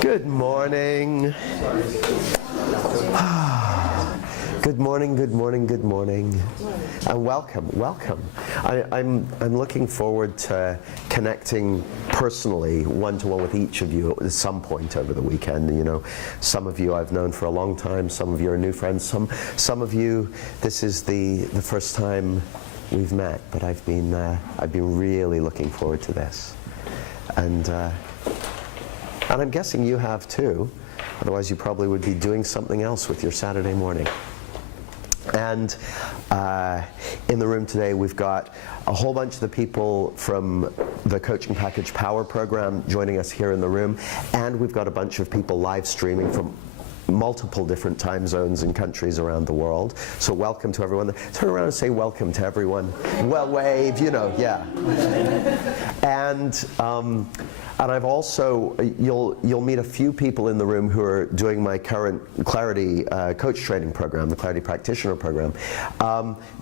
Good morning. Good morning, good morning, good morning. And welcome, welcome. I'm looking forward to connecting personally, one-to-one with each of you at some point over the weekend. You know, some of you I've known for a long time, some of you are new friends, some of you, this is the first time we've met, but I've been really looking forward to this. And I'm guessing you have too, otherwise you probably would be doing something else with your Saturday morning. And in the room today we've got a whole bunch of the people from the Coaching Package Power program joining us here in the room, and we've got a bunch of people live streaming from multiple different time zones and countries around the world. So welcome to everyone. Turn around and say welcome to everyone. Well, wave, you know, yeah. And I've also, you'll meet a few people in the room who are doing my current Clarity coach training program, the Clarity Practitioner program,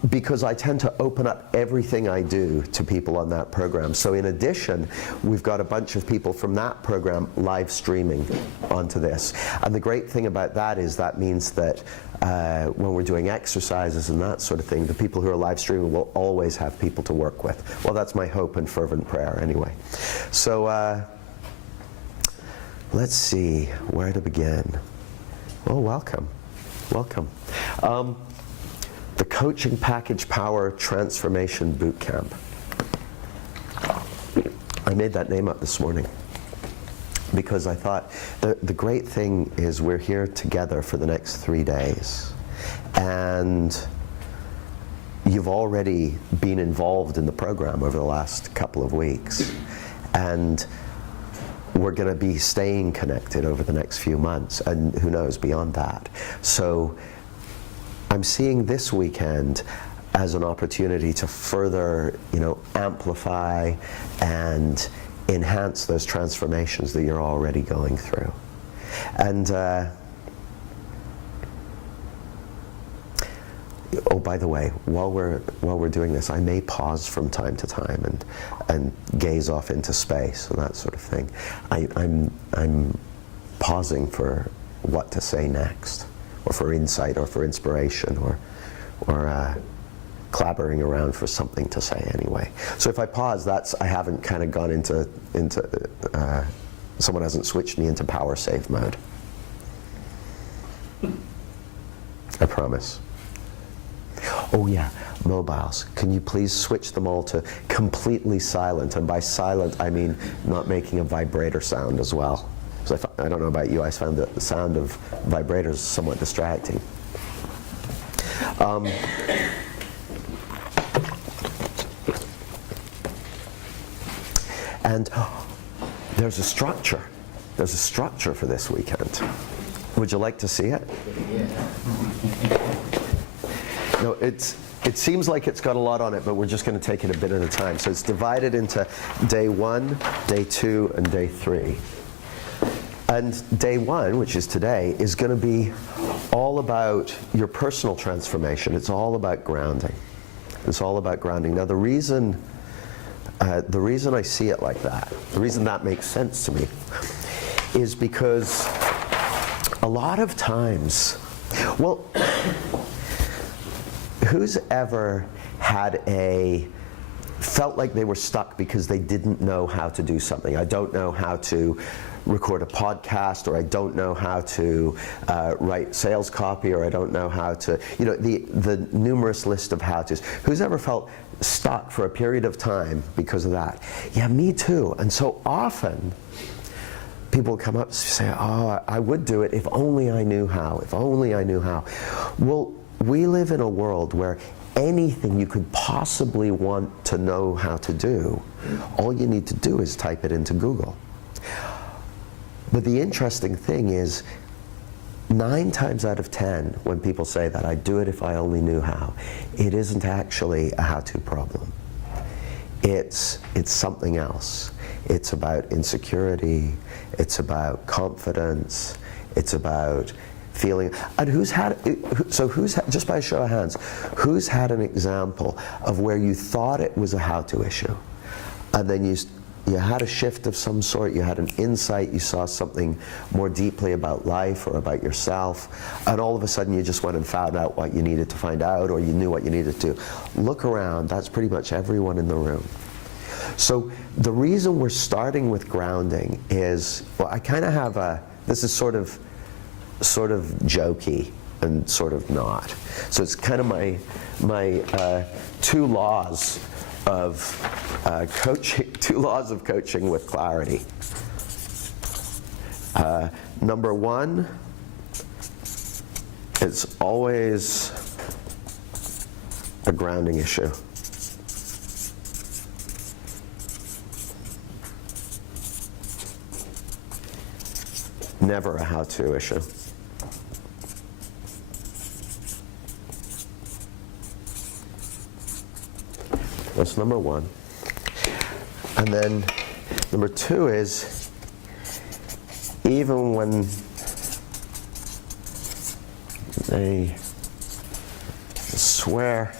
because I tend to open up everything I do to people on that program. So in addition, we've got a bunch of people from that program live streaming onto this. And the great thing about that is that means that when we're doing exercises and that sort of thing, the people who are live streaming will always have people to work with. Well, that's my hope and fervent prayer anyway. So let's see where to begin. Well, welcome. Welcome. The Coaching Package Power Transformation Bootcamp. I made that name up this morning because I thought the great thing is we're here together for the next 3 days, and you've already been involved in the program over the last couple of weeks, and we're going to be staying connected over the next few months, and who knows beyond that. So I'm seeing this weekend as an opportunity to further, amplify and enhance those transformations that you're already going through. And oh, by the way, while we're doing this, I may pause from time to time and gaze off into space and that sort of thing. I'm pausing for what to say next, or for insight, or for inspiration, or clabbering around for something to say anyway. So if I pause, I haven't kind of gone into someone hasn't switched me into power save mode. I promise. Oh yeah, mobiles. Can you please switch them all to completely silent? And by silent, I mean not making a vibrator sound as well. So I don't know about you, I found that the sound of vibrators somewhat distracting. And there's a structure. There's a structure for this weekend. Would you like to see it? No, it seems like it's got a lot on it, but we're just going to take it a bit at a time. So it's divided into day 1, day 2, and day 3. And day 1, which is today, is going to be all about your personal transformation. It's all about grounding. It's all about grounding. Now, the reason I see it like that, the reason that makes sense to me, is because a lot of times, well, who's ever felt like they were stuck because they didn't know how to do something? I don't know how to record a podcast, or I don't know how to write sales copy, or I don't know how to, the numerous list of how-tos. Who's ever felt stuck for a period of time because of that? Yeah, me too. And so often people come up and say, oh, I would do it if only I knew how, if only I knew how. Well, we live in a world where anything you could possibly want to know how to do, all you need to do is type it into Google. But the interesting thing is, 9 times out of 10, when people say that, I'd do it if I only knew how, it isn't actually a how-to problem. It's something else. It's about insecurity, it's about confidence, it's about feeling. And just by a show of hands, who's had an example of where you thought it was a how-to issue, and then you you had a shift of some sort, you had an insight, you saw something more deeply about life or about yourself, and all of a sudden you just went and found out what you needed to find out, or you knew what you needed to. Look around, that's pretty much everyone in the room. So the reason we're starting with grounding is, well, I kind of have a, this is sort of jokey and sort of not. So it's kind of my two laws of coaching, two laws of coaching with clarity. Number one, it's always a grounding issue. Never a how-to issue. That's number one. And then number two is, even when they swear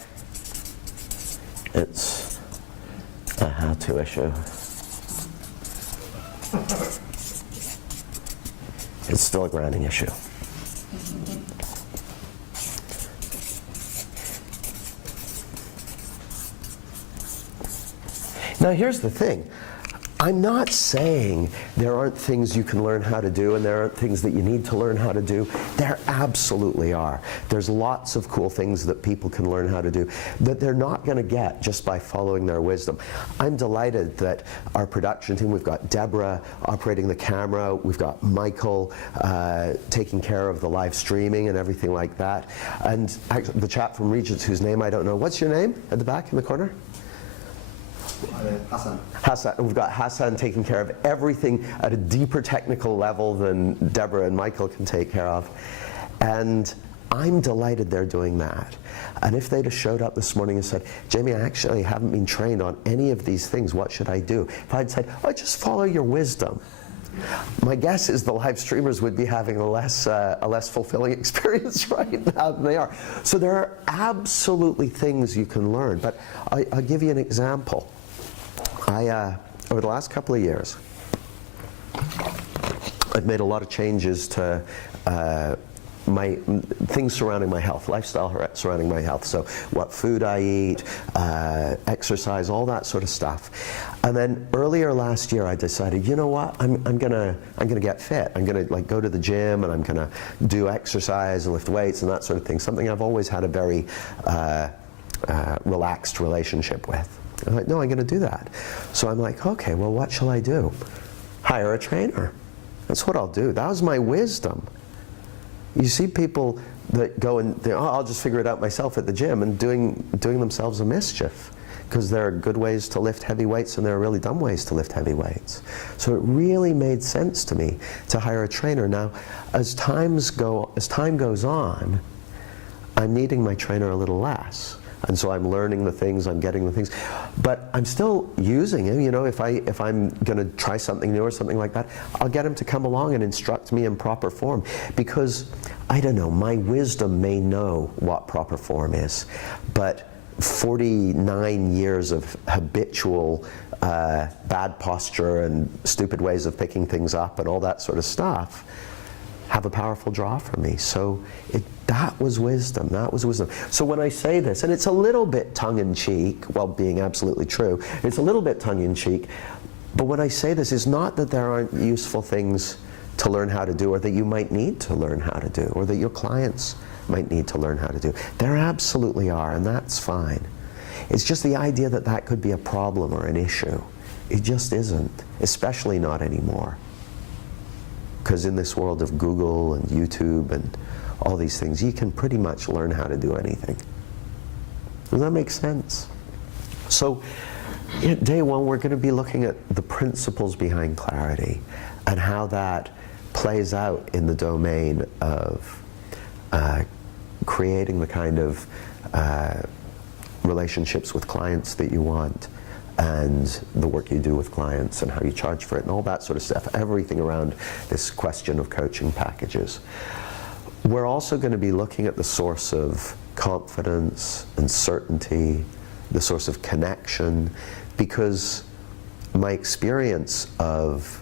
it's a how-to issue, it's still a grounding issue. Now here's the thing. I'm not saying there aren't things you can learn how to do and there aren't things that you need to learn how to do. There absolutely are. There's lots of cool things that people can learn how to do that they're not going to get just by following their wisdom. I'm delighted that our production team, we've got Deborah operating the camera, we've got Michael taking care of the live streaming and everything like that. And actually, the chap from Regents, whose name I don't know. What's your name at the back in the corner? Hassan. Hassan. We've got Hassan taking care of everything at a deeper technical level than Deborah and Michael can take care of. And I'm delighted they're doing that. And if they'd have showed up this morning and said, Jamie, I actually haven't been trained on any of these things, what should I do? If I'd said, oh, just follow your wisdom, my guess is the live streamers would be having a less fulfilling experience right now than they are. So there are absolutely things you can learn. But I'll give you an example. Over the last couple of years, I've made a lot of changes to my things surrounding my health, lifestyle surrounding my health. So what food I eat, exercise, all that sort of stuff. And then earlier last year, I decided, you know what, I'm gonna get fit. I'm gonna go to the gym and I'm gonna do exercise and lift weights and that sort of thing. Something I've always had a very relaxed relationship with. I'm like, no, I'm gonna do that. So I'm like, okay, well, what shall I do? Hire a trainer. That's what I'll do. That was my wisdom. You see people that go and think, oh, I'll just figure it out myself at the gym, and doing themselves a mischief, because there are good ways to lift heavy weights and there are really dumb ways to lift heavy weights. So it really made sense to me to hire a trainer. Now, as time goes on, I'm needing my trainer a little less. And so I'm learning the things, I'm getting the things, but I'm still using him. You know, if I'm going to try something new or something like that, I'll get him to come along and instruct me in proper form, because I don't know, my wisdom may know what proper form is, but 49 years of habitual bad posture and stupid ways of picking things up and all that sort of stuff have a powerful draw for me. So that was wisdom, that was wisdom. So when I say this, and it's a little bit tongue-in-cheek, while being absolutely true, it's a little bit tongue-in-cheek, but when I say this, is not that there aren't useful things to learn how to do, or that you might need to learn how to do, or that your clients might need to learn how to do. There absolutely are, and that's fine. It's just the idea that that could be a problem or an issue. It just isn't, especially not anymore. Because in this world of Google and YouTube and all these things, you can pretty much learn how to do anything. Does that make sense? So, day one, we're going to be looking at the principles behind clarity and how that plays out in the domain of creating the kind of relationships with clients that you want, and the work you do with clients and how you charge for it and all that sort of stuff, everything around this question of coaching packages. We're also going to be looking at the source of confidence and certainty, the source of connection, because my experience of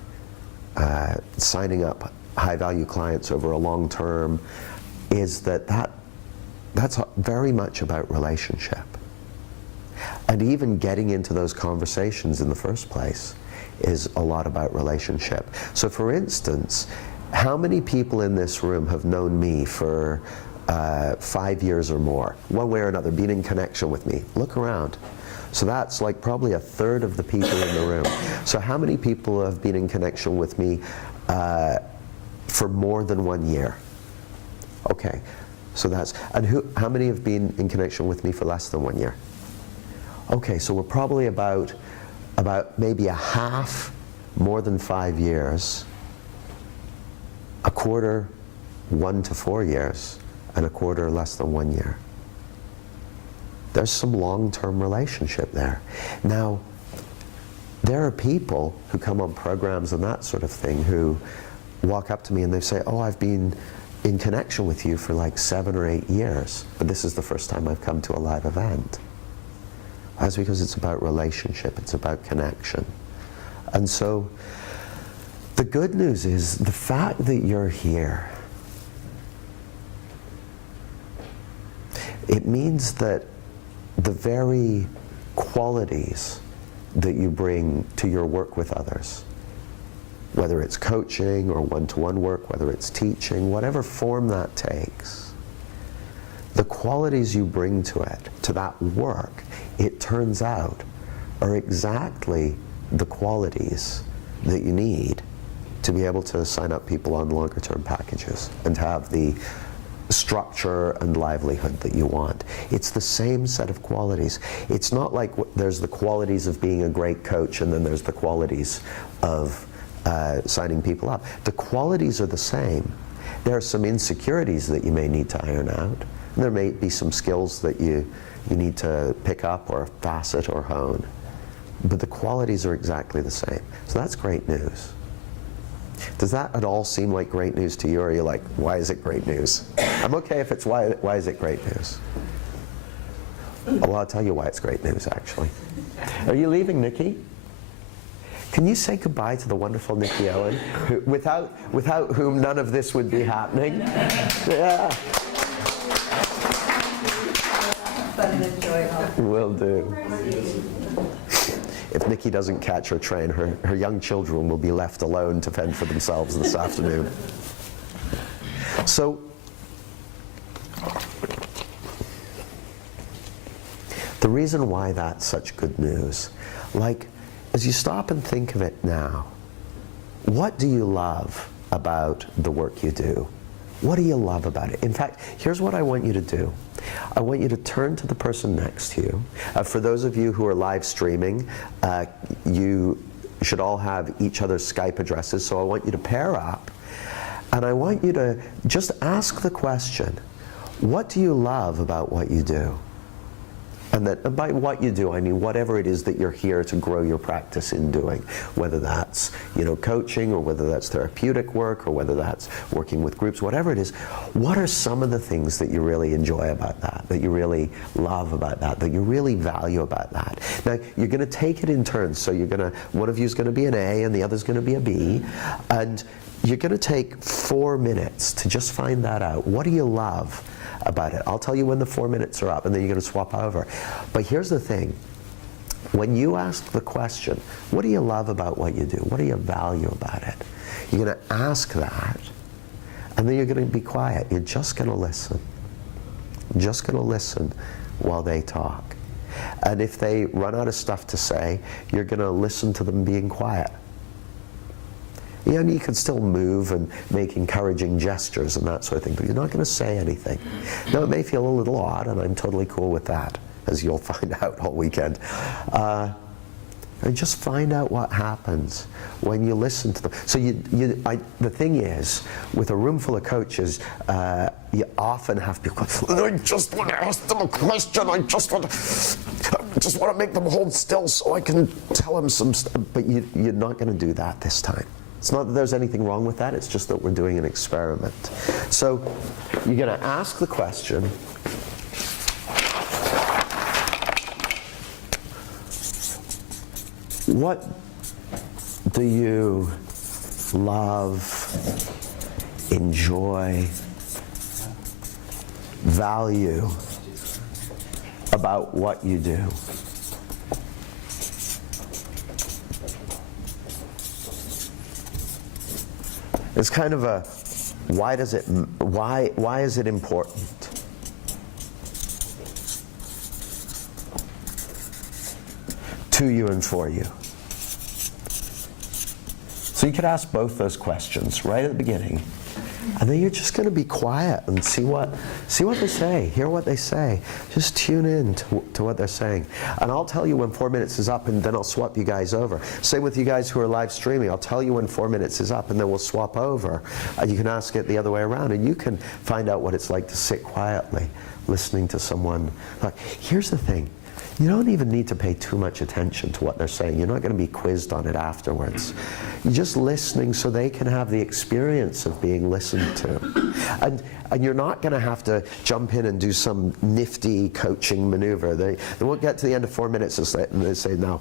signing up high-value clients over a long term is that's very much about relationship. And even getting into those conversations in the first place is a lot about relationship. So for instance, how many people in this room have known me for 5 years or more, one way or another, been in connection with me? Look around. So that's like probably a third of the people in the room. So how many people have been in connection with me for more than 1 year? Okay, so that's, and how many have been in connection with me for less than 1 year? Okay, so we're probably about maybe a half more than 5 years, a quarter 1 to 4 years, and a quarter less than 1 year. There's some long-term relationship there. Now, there are people who come on programs and that sort of thing who walk up to me and they say, oh, I've been in connection with you for like 7 or 8 years, but this is the first time I've come to a live event. That's because it's about relationship, it's about connection. And so, the good news is the fact that you're here, it means that the very qualities that you bring to your work with others, whether it's coaching or one-to-one work, whether it's teaching, whatever form that takes, the qualities you bring to it, to that work, it turns out, are exactly the qualities that you need to be able to sign up people on longer-term packages and to have the structure and livelihood that you want. It's the same set of qualities. It's not like there's the qualities of being a great coach and then there's the qualities of signing people up. The qualities are the same. There are some insecurities that you may need to iron out. And there may be some skills that you need to pick up or facet or hone. But the qualities are exactly the same. So that's great news. Does that at all seem like great news to you, or are you like, why is it great news? I'm okay if it's why is it great news? Oh, well, I'll tell you why it's great news, actually. Are you leaving, Nikki? Can you say goodbye to the wonderful Nikki Owen, without whom none of this would be happening? Yeah. Fun and enjoyable. Will do. If Nikki doesn't catch her train, her young children will be left alone to fend for themselves this afternoon. So, the reason why that's such good news, like, as you stop and think of it now, what do you love about the work you do? What do you love about it? In fact, here's what I want you to do. I want you to turn to the person next to you. For those of you who are live streaming, you should all have each other's Skype addresses, so I want you to pair up, and I want you to just ask the question, what do you love about what you do? And by what you do, I mean whatever it is that you're here to grow your practice in doing, whether that's coaching, or whether that's therapeutic work, or whether that's working with groups, whatever it is. What are some of the things that you really enjoy about that you really love about that you really value about that? Now, you're going to take it in turns. So one of you is going to be an A, and the other is going to be a B, and you're going to take 4 minutes to just find that out. What do you love about it? I'll tell you when the 4 minutes are up, and then you're going to swap over. But here's the thing. When you ask the question, what do you love about what you do? What do you value about it? You're going to ask that, and then you're going to be quiet. You're just going to listen. Just going to listen while they talk. And if they run out of stuff to say, you're going to listen to them being quiet. And you can still move and make encouraging gestures and that sort of thing, but you're not going to say anything. Now, it may feel a little odd, and I'm totally cool with that, as you'll find out all weekend. And just find out what happens when you listen to them. So the thing is, with a room full of coaches, you often have people go, I just want to ask them a question, I just want to make them hold still so I can tell them some stuff. But you're not going to do that this time. It's not that there's anything wrong with that, it's just that we're doing an experiment. So you're going to ask the question, what do you love, enjoy, value about what you do? It's kind of a, why is it important? To you and for you. So you could ask both those questions right at the beginning. And then you're just going to be quiet and see what they say, hear what they say. Just tune in to what they're saying. And I'll tell you when 4 minutes is up, and then I'll swap you guys over. Same with you guys who are live streaming. I'll tell you when 4 minutes is up, and then we'll swap over. And you can ask it the other way around, and you can find out what it's like to sit quietly, listening to someone. Like, here's the thing. You don't even need to pay too much attention to what they're saying. You're not going to be quizzed on it afterwards. You're just listening so they can have the experience of being listened to. And you're not going to have to jump in and do some nifty coaching maneuver. They won't get to the end of 4 minutes and they say, now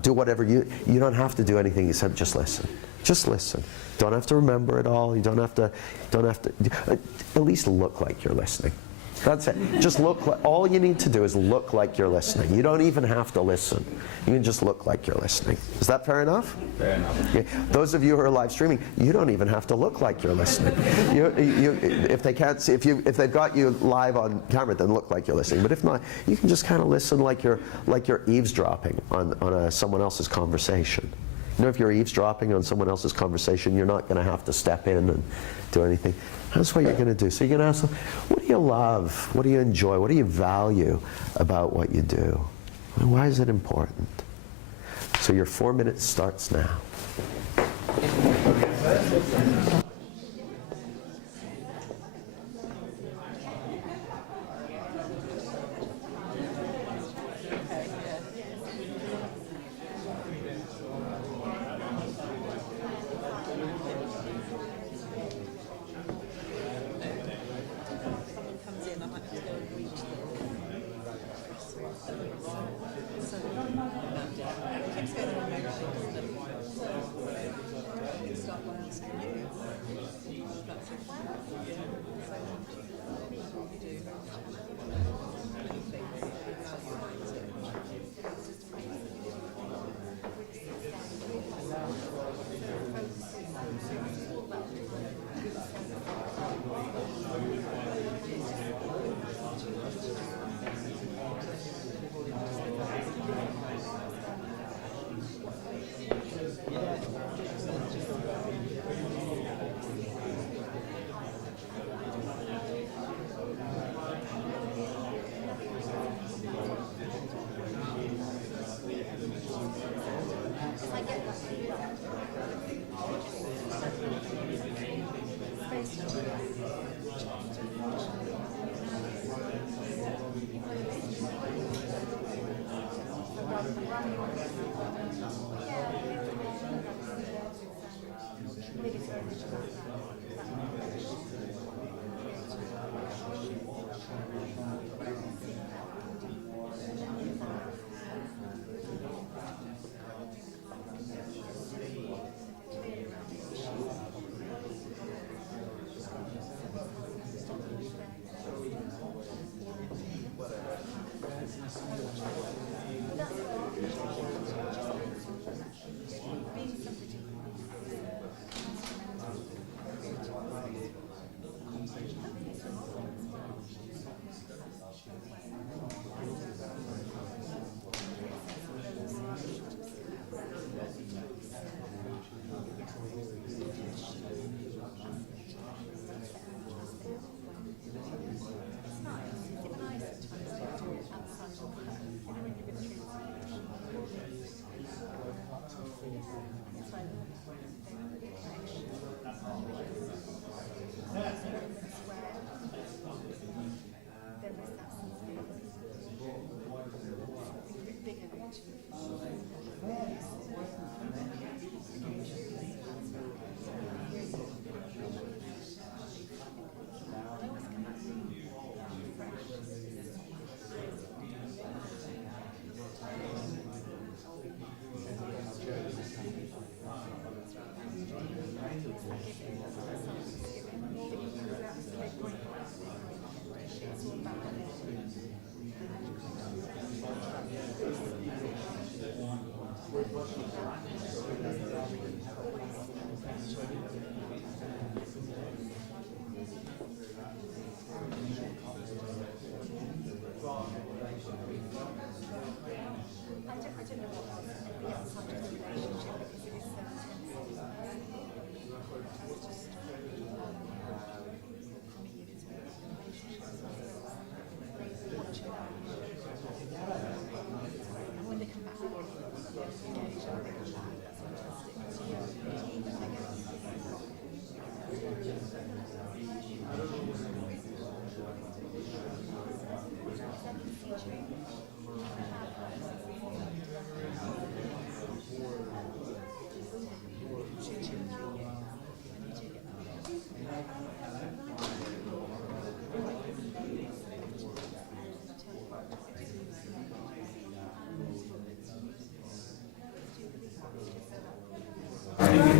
do whatever you don't have to do anything except just listen. Just listen. Don't have to remember it all. You don't have to at least look like you're listening. That's it. Just look like, all you need to do is look like you're listening. You don't even have to listen. You can just look like you're listening. Is that fair enough? Fair enough. Okay. Those of you who are live streaming, you don't even have to look like you're listening. If they can't see, if they've got you live on camera, then look like you're listening. But if not, you can just kind of listen like you're eavesdropping on someone else's conversation. You know, if you're eavesdropping on someone else's conversation, you're not going to have to step in and do anything. That's what you're going to do. So you're going to ask them, what do you love? What do you enjoy? What do you value about what you do? And why is it important? So your 4 minutes starts now.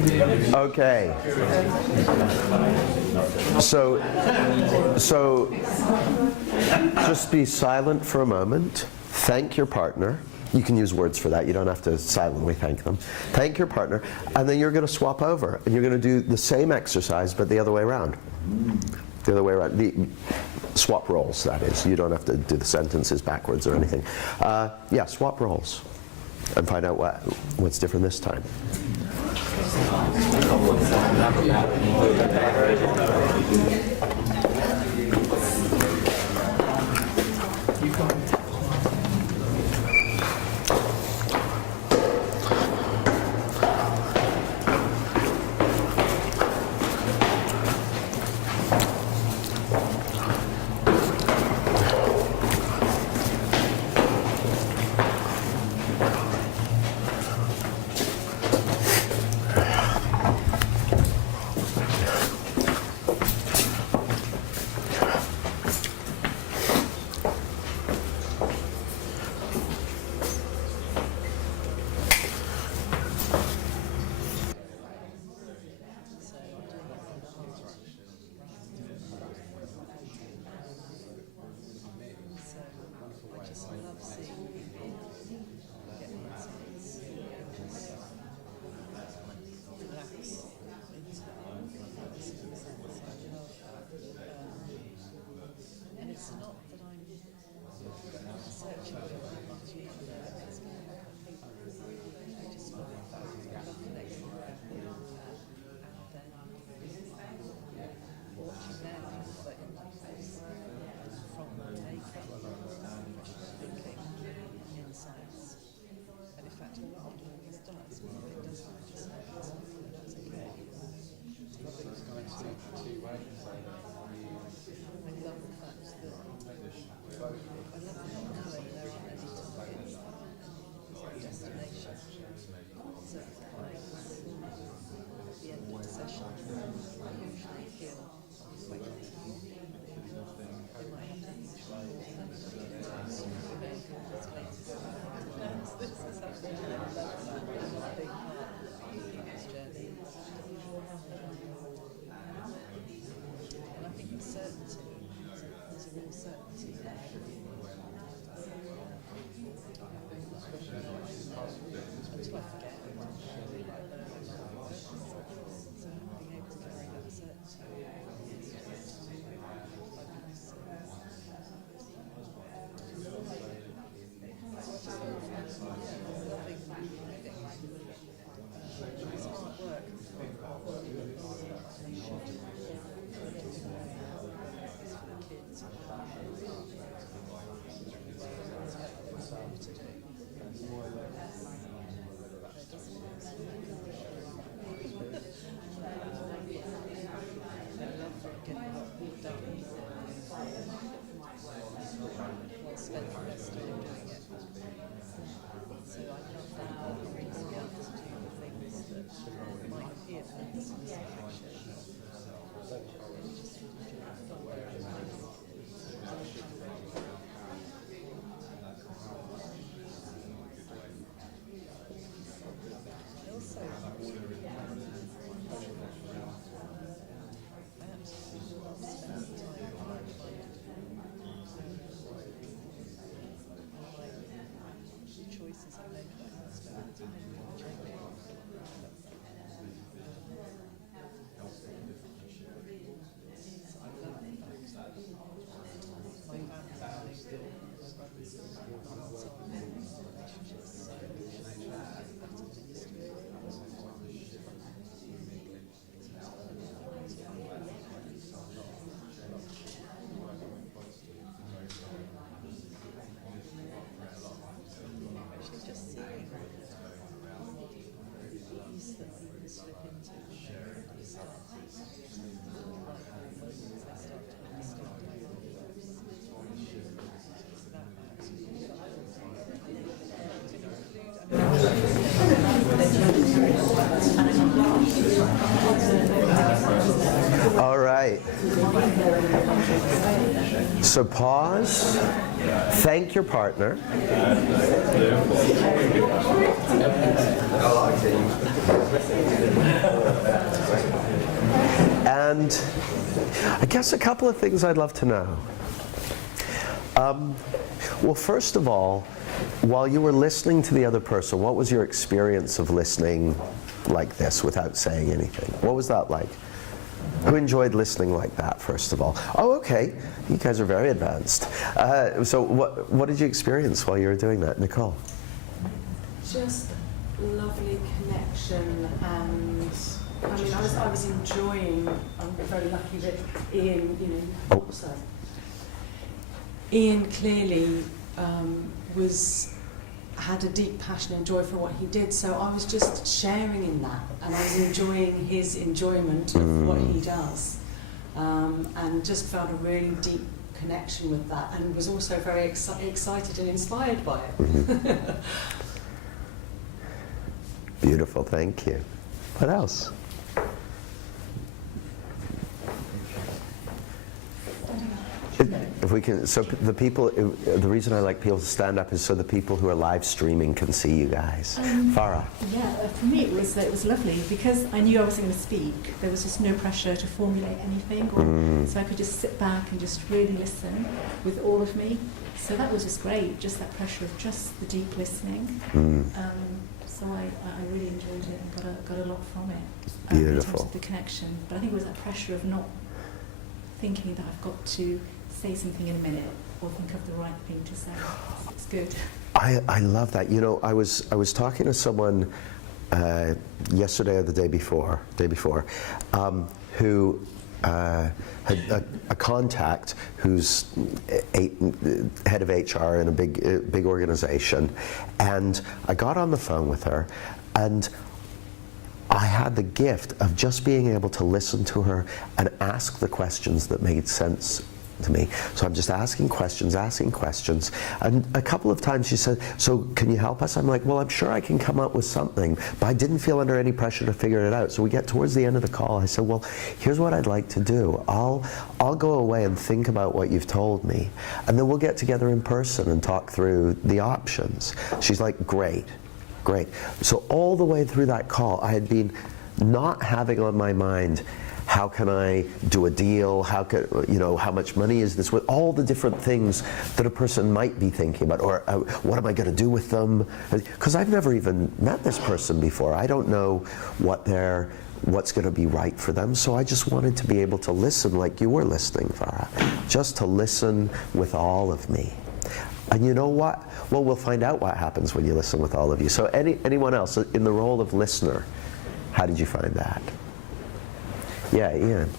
Okay. So just be silent for a moment. Thank your partner. You can use words for that. You don't have to silently thank them. Thank your partner, and then you're going to swap over, and you're going to do the same exercise, but the other way around. The other way around. The swap roles, that is. You don't have to do the sentences backwards or anything. Yeah, swap roles, and find out what's different this time. All right. So pause, thank your partner. And I guess a couple of things I'd love to know. Well, first of all, while you were listening to the other person, what was your experience of listening like this without saying anything? What was that like? Who enjoyed listening like that, first of all? Oh, okay. You guys are very advanced. So what did you experience while you were doing that, Nicole? Just lovely connection, and I mean, I was enjoying. I'm very lucky that Ian, Ian clearly had a deep passion and joy for what he did. So I was just sharing in that, and I was enjoying his enjoyment of what he does, and just felt a really deep connection with that, and was also very excited and inspired by it. Beautiful, thank you. What else? If we can, so the people, the reason I like people to stand up is so the people who are live streaming can see you guys. Farah. Yeah, for me it was lovely because I knew I wasn't going to speak. There was just no pressure to formulate anything, so I could just sit back and just really listen with all of me. So that was just great, just that pressure of just the deep listening. So I really enjoyed it and got a lot from it. Beautiful. In terms of the connection. But I think it was that pressure of not thinking that I've got to say something in a minute or think of the right thing to say. It's good. I love that. You know, I was talking to someone yesterday or the day before, who had a contact who's head of HR in a big organization, and I got on the phone with her, and I had the gift of just being able to listen to her and ask the questions that made sense to me. So I'm just asking questions, and a couple of times she said, so can you help us? I'm like, well, I'm sure I can come up with something, but I didn't feel under any pressure to figure it out. So we get towards the end of the call, I said, well, here's what I'd like to do. I'll go away and think about what you've told me, and then we'll get together in person and talk through the options. She's like, great. So all the way through that call, I had been not having on my mind, how can I do a deal? How much money is this? With all the different things that a person might be thinking about, or what am I going to do with them? Because I've never even met this person before. I don't know what's going to be right for them. So I just wanted to be able to listen like you were listening, Farah, just to listen with all of me. And you know what? Well, we'll find out what happens when you listen with all of you. So anyone else in the role of listener, how did you find that? Yeah, Ian.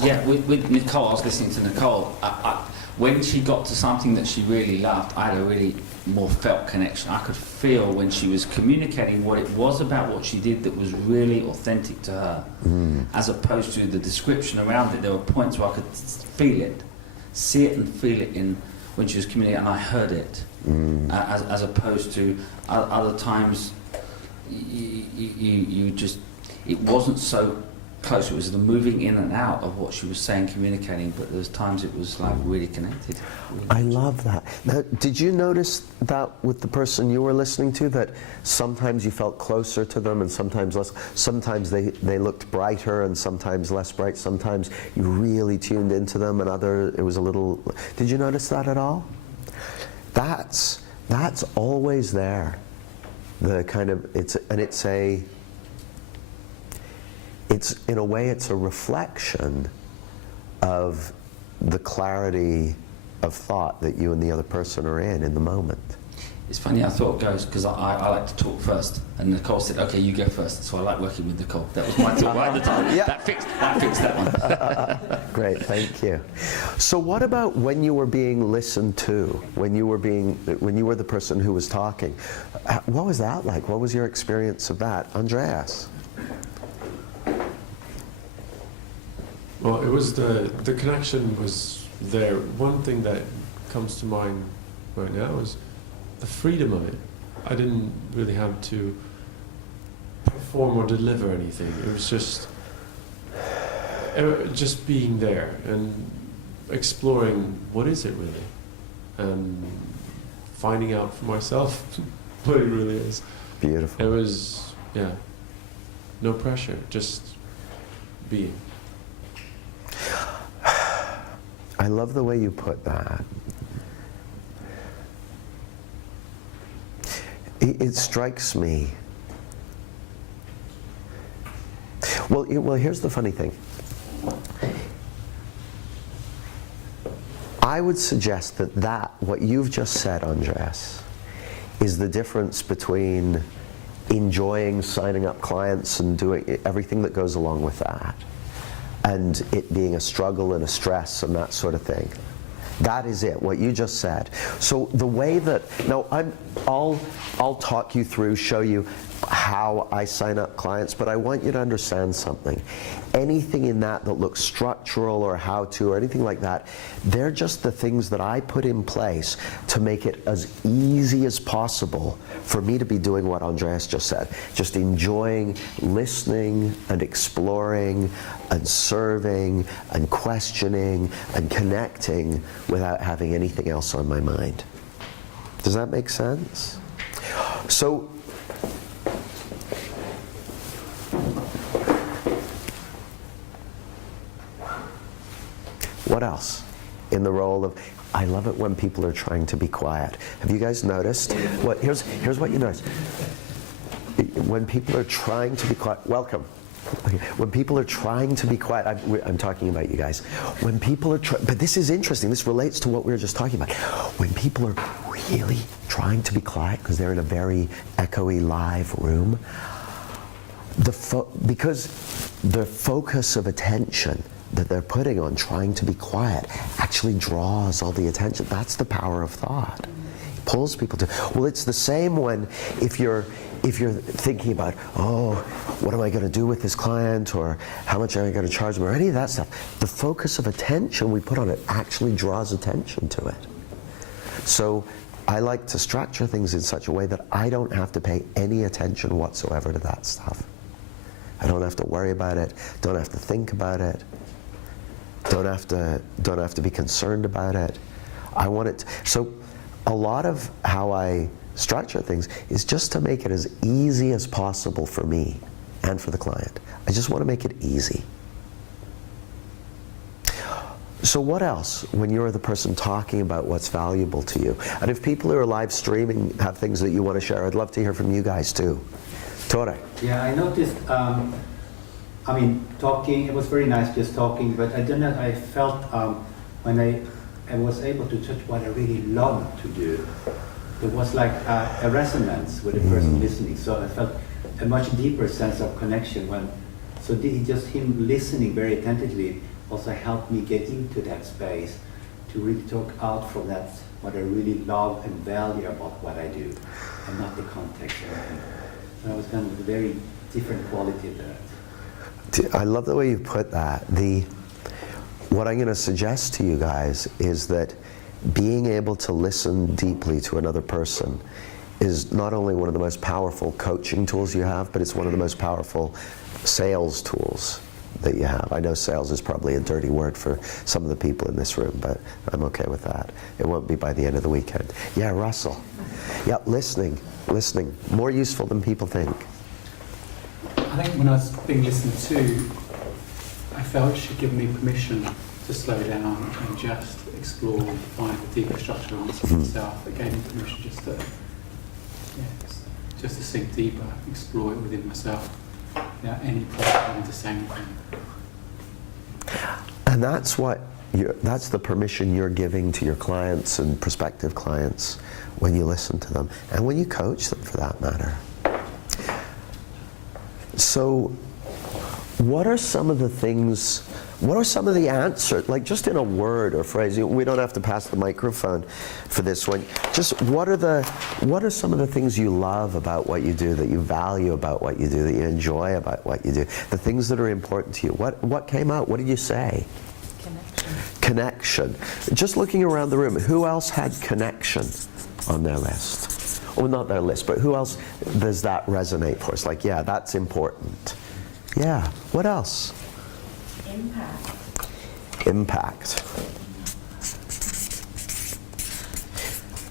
Yeah, with Nicole, I was listening to Nicole. When she got to something that she really loved, I had a really more felt connection. I could feel when she was communicating what it was about what she did that was really authentic to her, as opposed to the description around it. There were points where I could feel it, see it and feel it in when she was communicating, and I heard it, as opposed to other times you just, it wasn't so close. It was the moving in and out of what she was saying, communicating, but there's times it was like really connected. I love that. Now, did you notice that with the person you were listening to, that sometimes you felt closer to them and sometimes less? Sometimes they looked brighter and sometimes less bright. Sometimes you really tuned into them and it was a little... Did you notice that at all? That's always there. The kind of, it's in a way, it's a reflection of the clarity of thought that you and the other person are in the moment. It's funny how thought goes, because I like to talk first, and Nicole said, okay, you go first, so I like working with Nicole. That was my talk right at the time. Yeah. That fixed that one. Great, thank you. So what about when you were being listened to, when you were the person who was talking? What was that like? What was your experience of that? Andreas? Well, it was the connection was there. One thing that comes to mind right now is the freedom of it. I didn't really have to perform or deliver anything. It was just just being there and exploring what is it really, and finding out for myself what it really is. Beautiful. It was, yeah, no pressure, just being. I love the way you put that. It strikes me. Well, here's the funny thing. I would suggest that what you've just said, Andreas, is the difference between enjoying signing up clients and doing everything that goes along with that, and it being a struggle and a stress and that sort of thing. That is it, what you just said. So the way that, now I'll talk you through, show you how I sign up clients, but I want you to understand something. Anything in that looks structural or how to or anything like that, they're just the things that I put in place to make it as easy as possible for me to be doing what Andreas just said. Just enjoying listening and exploring and serving and questioning and connecting without having anything else on my mind. Does that make sense? So, what else in the role of, I love it when people are trying to be quiet. Have you guys noticed? Here's what you notice. When people are trying to be quiet, welcome. Okay. When people are trying to be quiet, I'm talking about you guys. When people are but this is interesting, this relates to what we were just talking about. When people are really trying to be quiet because they're in a very echoey live room, because the focus of attention that they're putting on trying to be quiet actually draws all the attention. That's the power of thought. It pulls people to. Well, it's the same when if you're thinking about, oh, what am I going to do with this client, or how much am I going to charge them, or any of that stuff. The focus of attention we put on it actually draws attention to it. So I like to structure things in such a way that I don't have to pay any attention whatsoever to that stuff. I don't have to worry about it, don't have to think about it, don't have to be concerned about it. I want it so a lot of how I structure things is just to make it as easy as possible for me and for the client. I just want to make it easy. So what else when you're the person talking about what's valuable to you? And if people who are live streaming have things that you want to share, I'd love to hear from you guys too. Tore. Yeah, I noticed, talking, it was very nice just talking, but I felt when I was able to touch what I really love to do, there was like a resonance with the person listening. So I felt a much deeper sense of connection just him listening very attentively also helped me get into that space to really talk out from that, what I really love and value about what I do, and not the context or anything. So that was kind of a very different quality of that. I love the way you put that. What I'm going to suggest to you guys is that being able to listen deeply to another person is not only one of the most powerful coaching tools you have, but it's one of the most powerful sales tools that you have. I know sales is probably a dirty word for some of the people in this room, but I'm okay with that. It won't be by the end of the weekend. Yeah, Russell. Yeah, listening. More useful than people think. I think when I was being listened to, I felt she'd given me permission to slow down and just explore and find the deeper structural answer for myself. It gave me permission just to sink deeper, explore it within myself, without any pressure having to say anything. And that's the permission you're giving to your clients and prospective clients when you listen to them, and when you coach them for that matter. So what are some of the answers, like just in a word or phrase? We don't have to pass the microphone for this one. Just what are some of the things you love about what you do, that you value about what you do, that you enjoy about what you do, the things that are important to you? What came out? What did you say? Connection. Just looking around the room, who else had connection on their list? Well, not their list, but who else does that resonate for? It's like, yeah, that's important. Yeah, what else? Impact.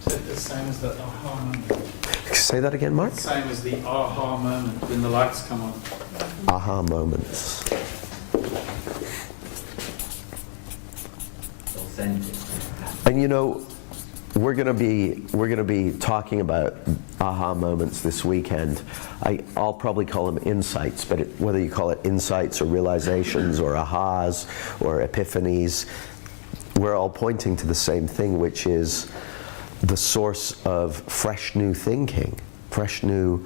The same as the aha moment. Say that again, Mark? Same as the aha moment when the lights come on. Aha moments. Authentic. And you know, we're going to be talking about aha moments this weekend. I'll probably call them insights, but whether you call it insights or realizations or ahas or epiphanies, we're all pointing to the same thing, which is the source of fresh new thinking, fresh new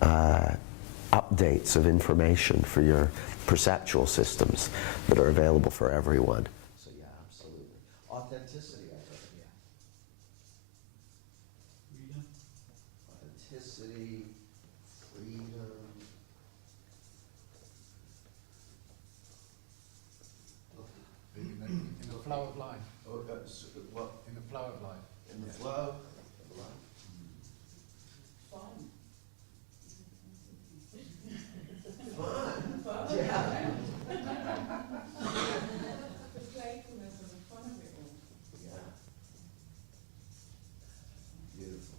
updates of information for your perceptual systems that are available for everyone. So yeah, absolutely. Authenticity, I think. Authenticity, freedom. In the flow of life. What? In the flow of life. In the flow? Beautiful.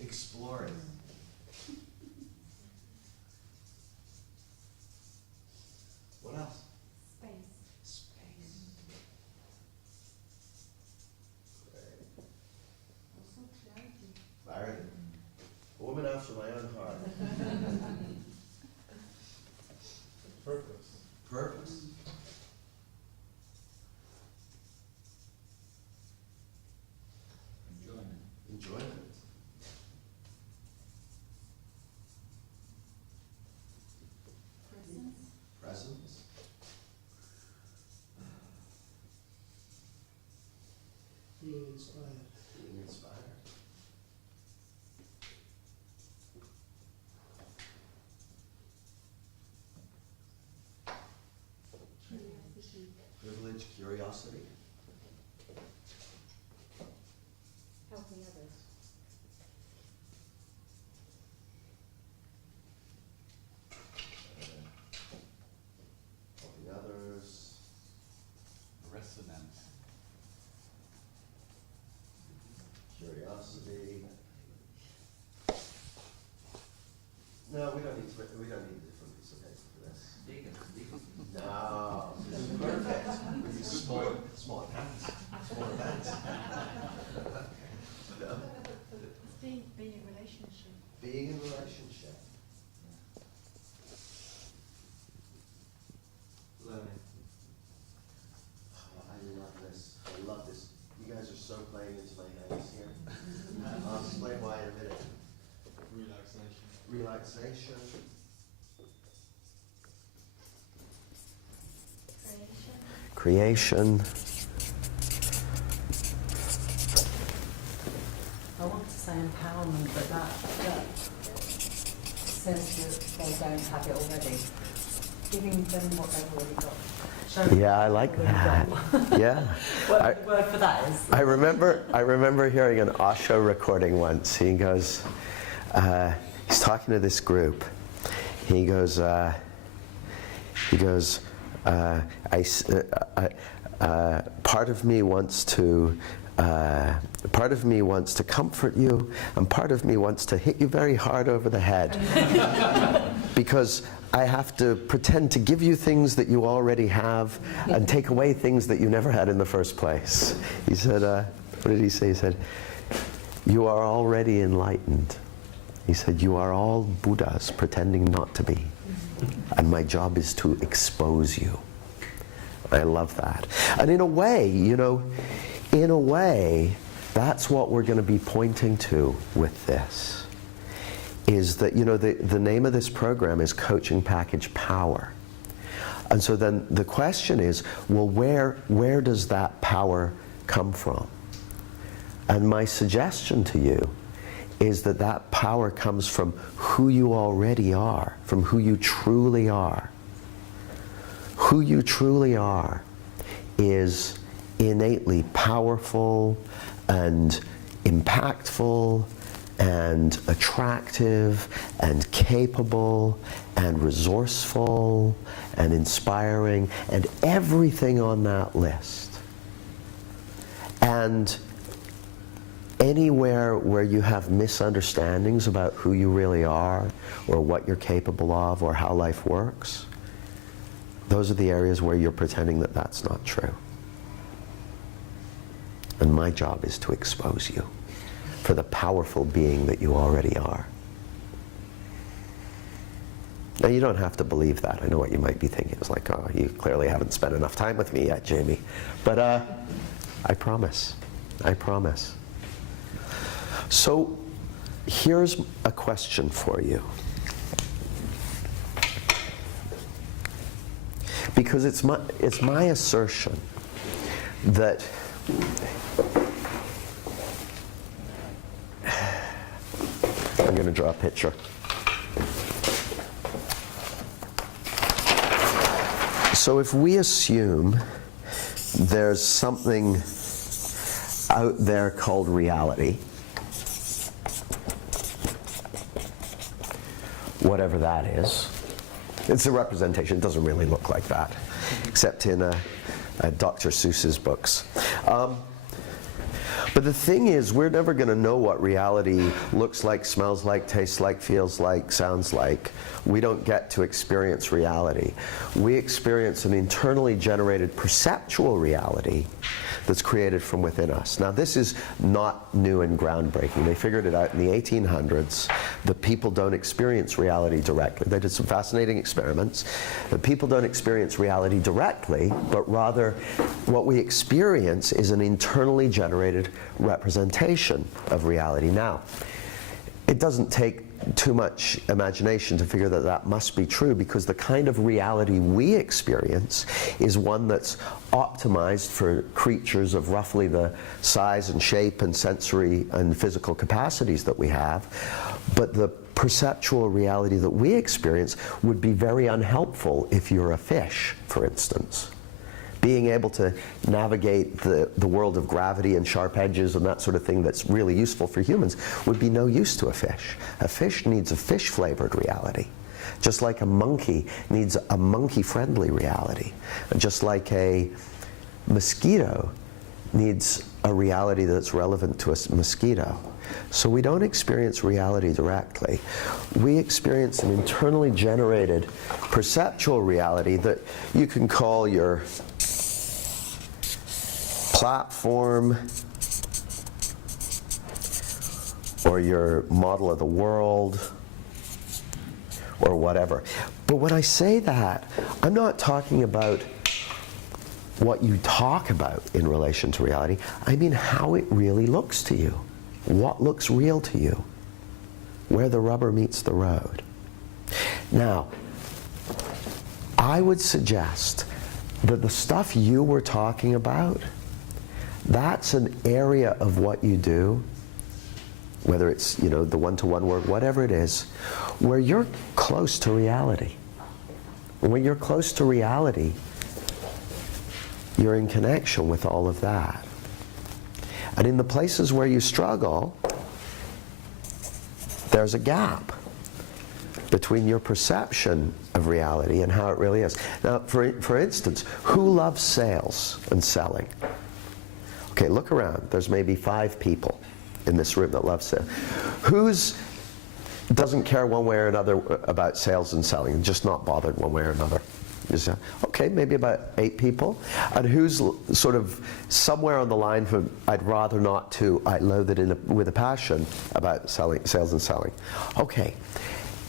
Exploring. What else? Space. Clarity. A woman after my own heart. Purpose. Purpose. Enjoyment. Presence. Being inspired. Being inspired. Privilege, curiosity. Helping others. Helping others. Resonance. Curiosity. No, we don't need a different piece of paper for this. No, this is perfect. We use small pens, small pens. No. It's being in relationship. Being in relationship. Learning. Oh, I love this. I love this. You guys are so playing into my hands here. I'll explain why in a minute. Relaxation. Relaxation. Creation. I want to say empowerment, but that says that they don't have it already. Giving them what they've already got. Showing Yeah, I like that. Yeah. What the word for that is. I remember hearing an Osho recording once. He goes, he's talking to this group. He goes, part of me wants to comfort you, and part of me wants to hit you very hard over the head. Because I have to pretend to give you things that you already have and take away things that you never had in the first place. He said, what did he say? He said, you are already enlightened. He said, you are all Buddhas pretending not to be. And my job is to expose you. I love that. And in a way, that's what we're going to be pointing to with this. Is that, the name of this program is Coaching Package Power. And so then the question is, well, where does that power come from? And my suggestion to you is that power comes from who you already are, from who you truly are. Who you truly are is innately powerful and impactful and attractive and capable and resourceful and inspiring and everything on that list. And anywhere where you have misunderstandings about who you really are or what you're capable of or how life works, those are the areas where you're pretending that that's not true. And my job is to expose you for the powerful being that you already are. Now, you don't have to believe that. I know what you might be thinking. It's like, oh, you clearly haven't spent enough time with me yet, Jamie. But I promise. I promise. So here's a question for you. Because it's my assertion that I'm going to draw a picture. So if we assume there's something out there called reality, whatever that is, it's a representation. It doesn't really look like that, except in Dr. Seuss's books. But the thing is, we're never going to know what reality looks like, smells like, tastes like, feels like, sounds like. We don't get to experience reality. We experience an internally generated perceptual reality that's created from within us. Now, this is not new and groundbreaking. They figured it out in the 1800s that people don't experience reality directly. They did some fascinating experiments. That people don't experience reality directly, but rather what we experience is an internally generated representation of reality. Now, it doesn't take too much imagination to figure that that must be true, because the kind of reality we experience is one that's optimized for creatures of roughly the size and shape and sensory and physical capacities that we have. But the perceptual reality that we experience would be very unhelpful if you're a fish, for instance. Being able to navigate the world of gravity and sharp edges and that sort of thing that's really useful for humans would be no use to a fish. A fish needs a fish-flavored reality, just like a monkey needs a monkey-friendly reality, and just like a mosquito needs a reality that's relevant to a mosquito. So we don't experience reality directly. We experience an internally generated perceptual reality that you can call your platform or your model of the world or whatever. But when I say that, I'm not talking about what you talk about in relation to reality. I mean how it really looks to you. What looks real to you? Where the rubber meets the road. Now, I would suggest that the stuff you were talking about, that's an area of what you do, whether it's, you know, the one-to-one work, whatever it is, where you're close to reality. When you're close to reality, you're in connection with all of that. And in the places where you struggle, there's a gap between your perception of reality and how it really is. Now, for instance, who loves sales and selling? Okay, look around. There's maybe 5 people in this room that love sales. Who's doesn't care one way or another about sales and selling, just not bothered one way or another? Okay, maybe about 8 people. And who's sort of somewhere on the line from I'd rather not to I loathe it with a passion about sales and selling? Okay,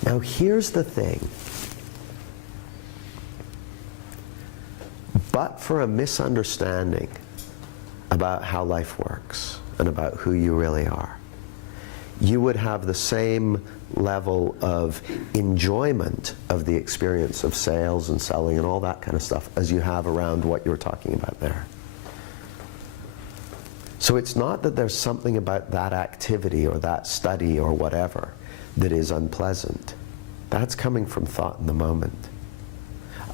now here's the thing. But for a misunderstanding about how life works and about who you really are, you would have the same level of enjoyment of the experience of sales and selling and all that kind of stuff as you have around what you were talking about there. So it's not that there's something about that activity or that study or whatever that is unpleasant. That's coming from thought in the moment.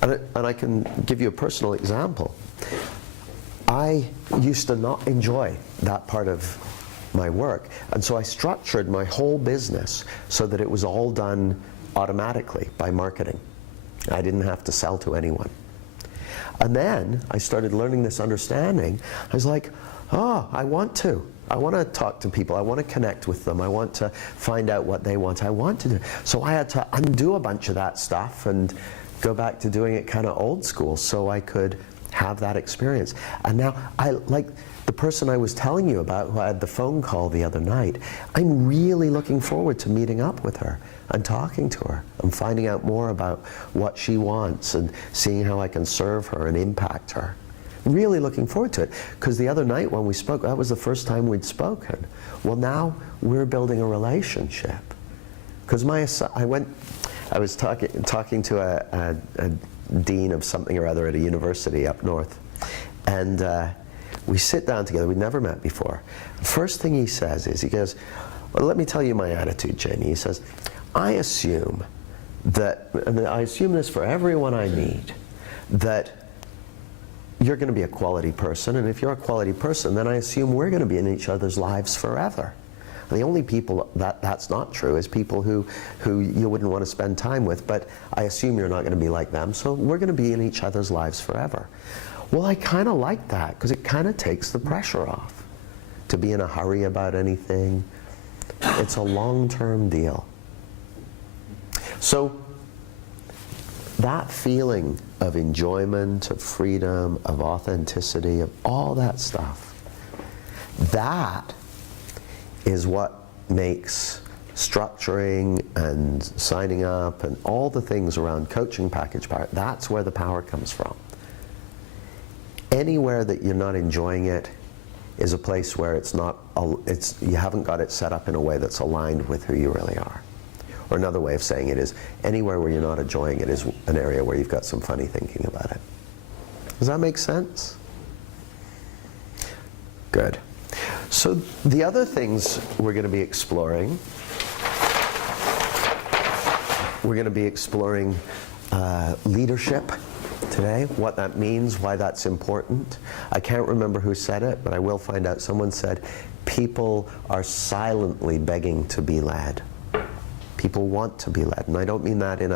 And I can give you a personal example. I used to not enjoy that part of my work. And so I structured my whole business so that it was all done automatically by marketing. I didn't have to sell to anyone. And then I started learning this understanding. I was like, oh, I want to talk to people. I want to connect with them. I want to find out what they want. I want to do. So I had to undo a bunch of that stuff and go back to doing it kind of old school so I could have that experience. And now, like the person I was telling you about who I had the phone call the other night, I'm really looking forward to meeting up with her and talking to her and finding out more about what she wants and seeing how I can serve her and impact her. Really looking forward to it, because the other night when we spoke, that was the first time we'd spoken. Well, now we're building a relationship. Because I was talking to a dean of something or other at a university up north, and we sit down together. We'd never met before. The first thing he says is, he goes, well, let me tell you my attitude, Jamie. He says, I assume that, and I assume this for everyone I meet, that you're going to be a quality person, and if you're a quality person, then I assume we're going to be in each other's lives forever. And the only people that's not true is people who you wouldn't want to spend time with, but I assume you're not going to be like them, so we're going to be in each other's lives forever. Well, I kind of like that, because it kind of takes the pressure off to be in a hurry about anything. It's a long-term deal. So that feeling of enjoyment, of freedom, of authenticity, of all that stuff, that is what makes structuring and signing up and all the things around coaching package power, that's where the power comes from. Anywhere that you're not enjoying it is a place where you haven't got it set up in a way that's aligned with who you really are. Or another way of saying it is, anywhere where you're not enjoying it is an area where you've got some funny thinking about it. Does that make sense? Good. So the other things we're going to be exploring, leadership today, what that means, why that's important. I can't remember who said it, but I will find out. Someone said, people are silently begging to be led. People want to be led, and I don't mean that in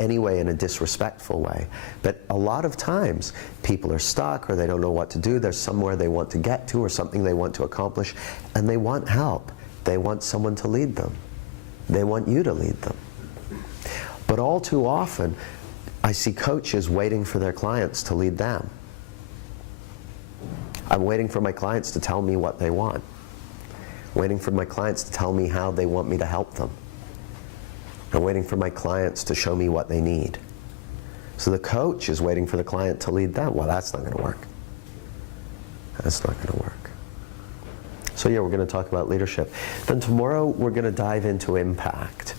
any way in a disrespectful way, but a lot of times people are stuck or they don't know what to do. There's somewhere they want to get to or something they want to accomplish, and they want help. They want someone to lead them. They want you to lead them. But all too often, I see coaches waiting for their clients to lead them. I'm waiting for my clients to tell me what they want. Waiting for my clients to tell me how they want me to help them. I'm waiting for my clients to show me what they need. So the coach is waiting for the client to lead them. Well, that's not going to work. That's not going to work. So yeah, we're going to talk about leadership. Then tomorrow we're going to dive into impact.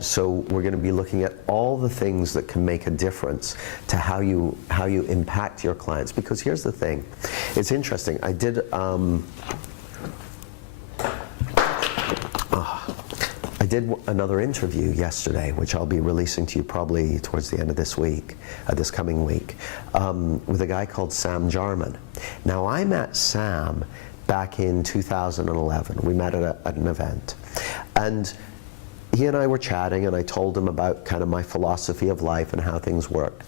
So we're going to be looking at all the things that can make a difference to how you impact your clients. Because here's the thing, it's interesting. I did another interview yesterday, which I'll be releasing to you probably towards the end of this week, this coming week, with a guy called Sam Jarman. Now, I met Sam back in 2011. We met at an event. And he and I were chatting, and I told him about kind of my philosophy of life and how things worked.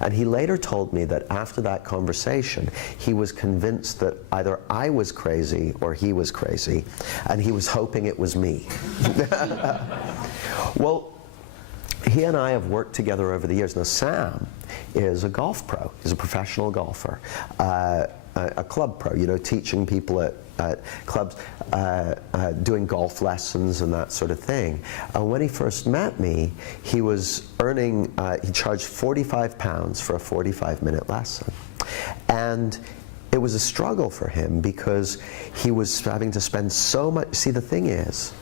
And he later told me that after that conversation, he was convinced that either I was crazy or he was crazy, and he was hoping it was me. Well, he and I have worked together over the years. Now, Sam is a golf pro. He's a professional golfer, a club pro, teaching people at clubs, doing golf lessons and that sort of thing. When he first met me, he was earning, he charged £45 for a 45-minute lesson. And it was a struggle for him because he was having to spend so much. See, the thing is,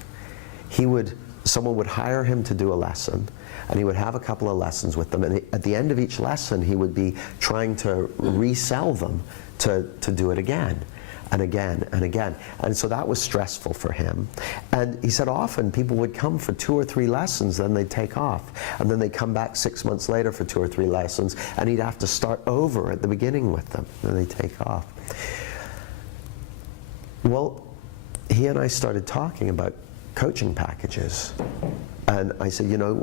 someone would hire him to do a lesson, and he would have a couple of lessons with them, and at the end of each lesson he would be trying to resell them to do it again and again and again. And so that was stressful for him. And he said often people would come for 2 or 3 lessons, then they'd take off, and then they'd come back 6 months later for 2 or 3 lessons, and he'd have to start over at the beginning with them, and they'd take off. Well, he and I started talking about coaching packages. And I said, you know,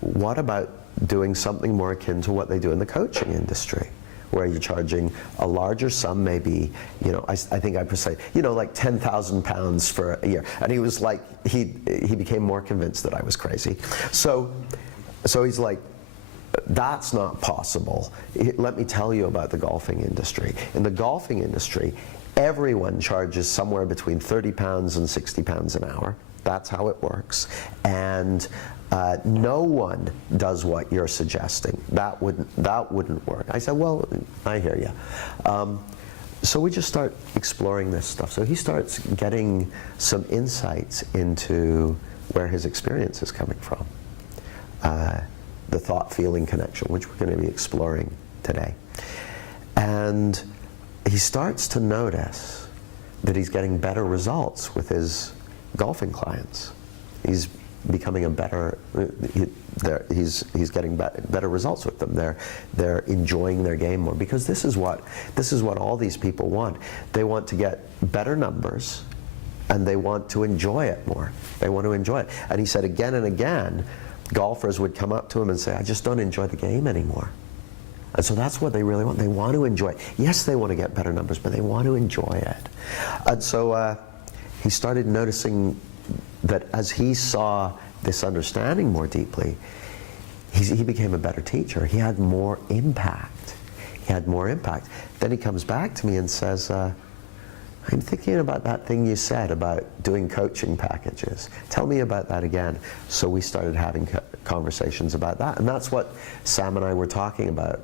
what about doing something more akin to what they do in the coaching industry, where you're charging a larger sum, maybe, you know, I think I say, you know, like £10,000 for a year. And he was like, he became more convinced that I was crazy. So he's like, that's not possible. Let me tell you about the golfing industry. In the golfing industry, everyone charges somewhere between £30 and £60 an hour. That's how it works. And no one does what you're suggesting. That wouldn't work. I said, well, I hear you. So we just start exploring this stuff. So he starts getting some insights into where his experience is coming from. The thought-feeling connection, which we're going to be exploring today. And he starts to notice that he's getting better results with his golfing clients. He's becoming a better, he's getting better results with them. They're enjoying their game more, because this is what all these people want. They want to get better numbers, and they want to enjoy it more. They want to enjoy it. And he said again and again, golfers would come up to him and say, I just don't enjoy the game anymore. And so that's what they really want. They want to enjoy it. Yes, they want to get better numbers, but they want to enjoy it. And so he started noticing that as he saw this understanding more deeply, he became a better teacher. He had more impact. He had more impact. Then he comes back to me and says, I'm thinking about that thing you said about doing coaching packages. Tell me about that again. So we started having conversations about that. And that's what Sam and I were talking about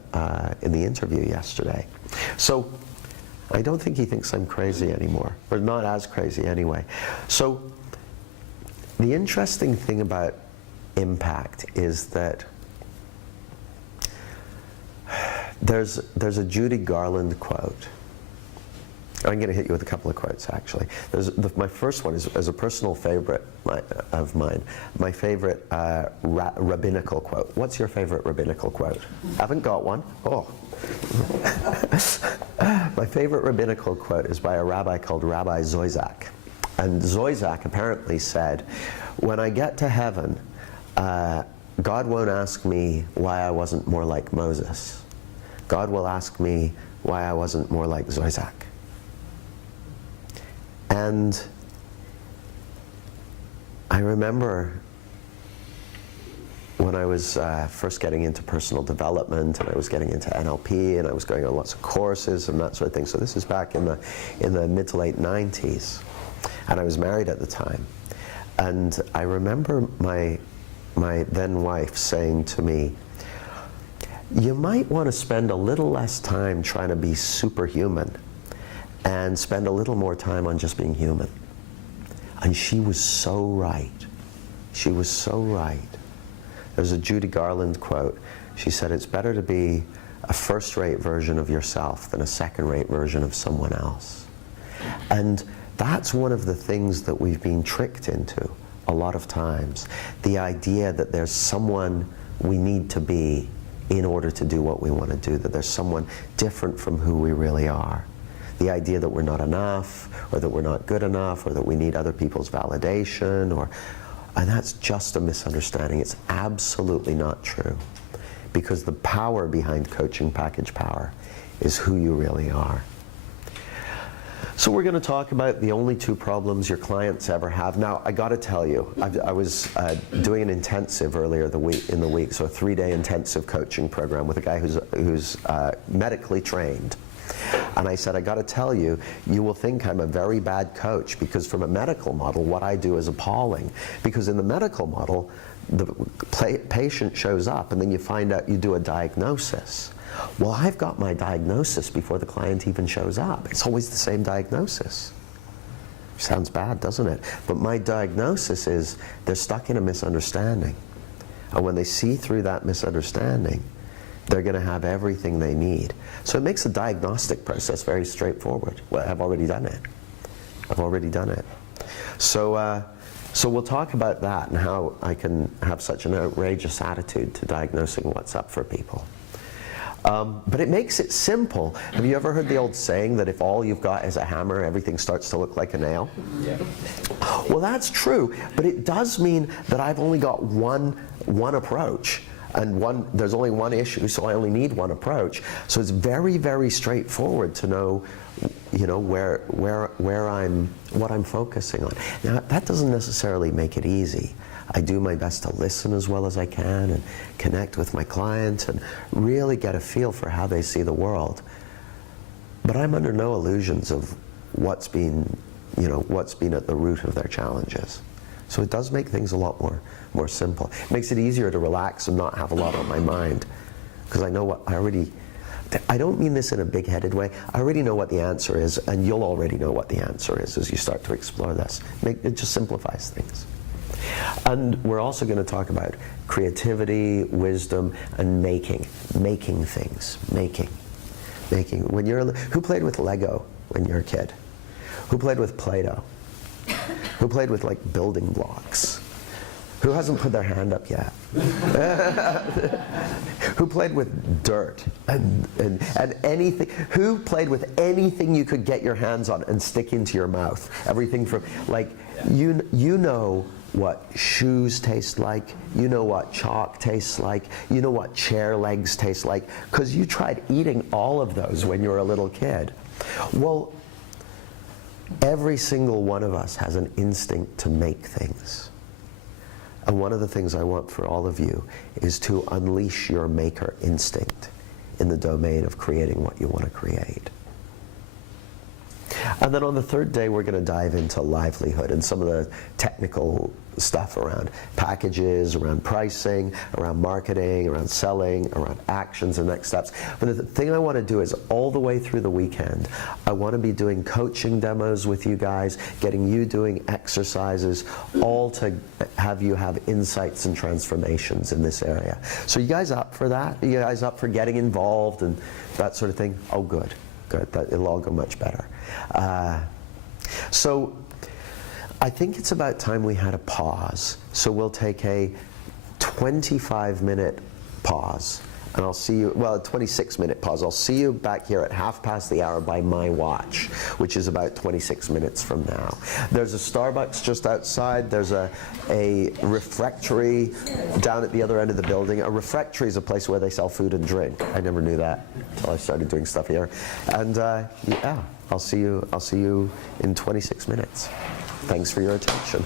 in the interview yesterday. So I don't think he thinks I'm crazy anymore, or not as crazy anyway. So the interesting thing about impact is that there's a Judy Garland quote. I'm going to hit you with a couple of quotes, actually. My first one is a personal favorite of mine. My favorite rabbinical quote. What's your favorite rabbinical quote? Haven't got one? Oh. My favorite rabbinical quote is by a rabbi called Rabbi Zoizak. And Zoizak apparently said, when I get to heaven, God won't ask me why I wasn't more like Moses. God will ask me why I wasn't more like Zoizak. And I remember when I was first getting into personal development, and I was getting into NLP, and I was going on lots of courses and that sort of thing. So this is back in the mid to late 90s, and I was married at the time. And I remember my then wife saying to me, you might want to spend a little less time trying to be superhuman and spend a little more time on just being human. And she was so right. She was so right. There's a Judy Garland quote. She said, it's better to be a first-rate version of yourself than a second-rate version of someone else. And that's one of the things that we've been tricked into a lot of times. The idea that there's someone we need to be in order to do what we want to do, that there's someone different from who we really are. The idea that we're not enough, or that we're not good enough, or that we need other people's validation, and that's just a misunderstanding. It's absolutely not true. Because the power behind coaching package power is who you really are. So we're going to talk about the only two problems your clients ever have. Now, I got to tell you, I was doing an intensive earlier in the week, so a 3-day intensive coaching program with a guy who's medically trained. And I said, I got to tell you, you will think I'm a very bad coach, because from a medical model, what I do is appalling. Because in the medical model, the patient shows up, and then you find out, you do a diagnosis. Well, I've got my diagnosis before the client even shows up. It's always the same diagnosis. Sounds bad, doesn't it? But my diagnosis is they're stuck in a misunderstanding. And when they see through that misunderstanding, they're going to have everything they need. So it makes the diagnostic process very straightforward. Well, I've already done it. I've already done it. So we'll talk about that and how I can have such an outrageous attitude to diagnosing what's up for people. But it makes it simple. Have you ever heard the old saying that if all you've got is a hammer, everything starts to look like a nail? Yeah. Well, that's true, but it does mean that I've only got one approach, and there's only one issue, so I only need one approach. So it's very, very straightforward to know, you know, what I'm focusing on. Now, that doesn't necessarily make it easy. I do my best to listen as well as I can and connect with my client and really get a feel for how they see the world. But I'm under no illusions of what's been at the root of their challenges. So it does make things a lot more simple. It makes it easier to relax and not have a lot on my mind, because I know I don't mean this in a big-headed way. I already know what the answer is, and you'll already know what the answer is as you start to explore this. It just simplifies things. And we're also going to talk about creativity, wisdom, and making things. Making. Who played with Lego when you're a kid? Who played with Play-Doh? Who played with like building blocks? Who hasn't put their hand up yet? Who played with dirt and anything? Who played with anything you could get your hands on and stick into your mouth? Everything from, like, you know what shoes taste like, you know what chalk tastes like, you know what chair legs taste like, because you tried eating all of those when you were a little kid. Well, every single one of us has an instinct to make things. And one of the things I want for all of you is to unleash your maker instinct in the domain of creating what you want to create. And then on the third day, we're going to dive into livelihood and some of the technical stuff around packages, around pricing, around marketing, around selling, around actions and next steps. But the thing I want to do is all the way through the weekend, I want to be doing coaching demos with you guys, getting you doing exercises, all to have you have insights and transformations in this area. So you guys up for that? Are you guys up for getting involved and that sort of thing? Oh, good. Good. It'll all go much better. So I think it's about time we had a pause. So we'll take a 25-minute pause. And I'll see you, well, a 26-minute pause. I'll see you back here at 1:30 by my watch, which is about 26 minutes from now. There's a Starbucks just outside. There's a refectory down at the other end of the building. A refectory is a place where they sell food and drink. I never knew that until I started doing stuff here. And yeah, I'll see you in 26 minutes. Thanks for your attention.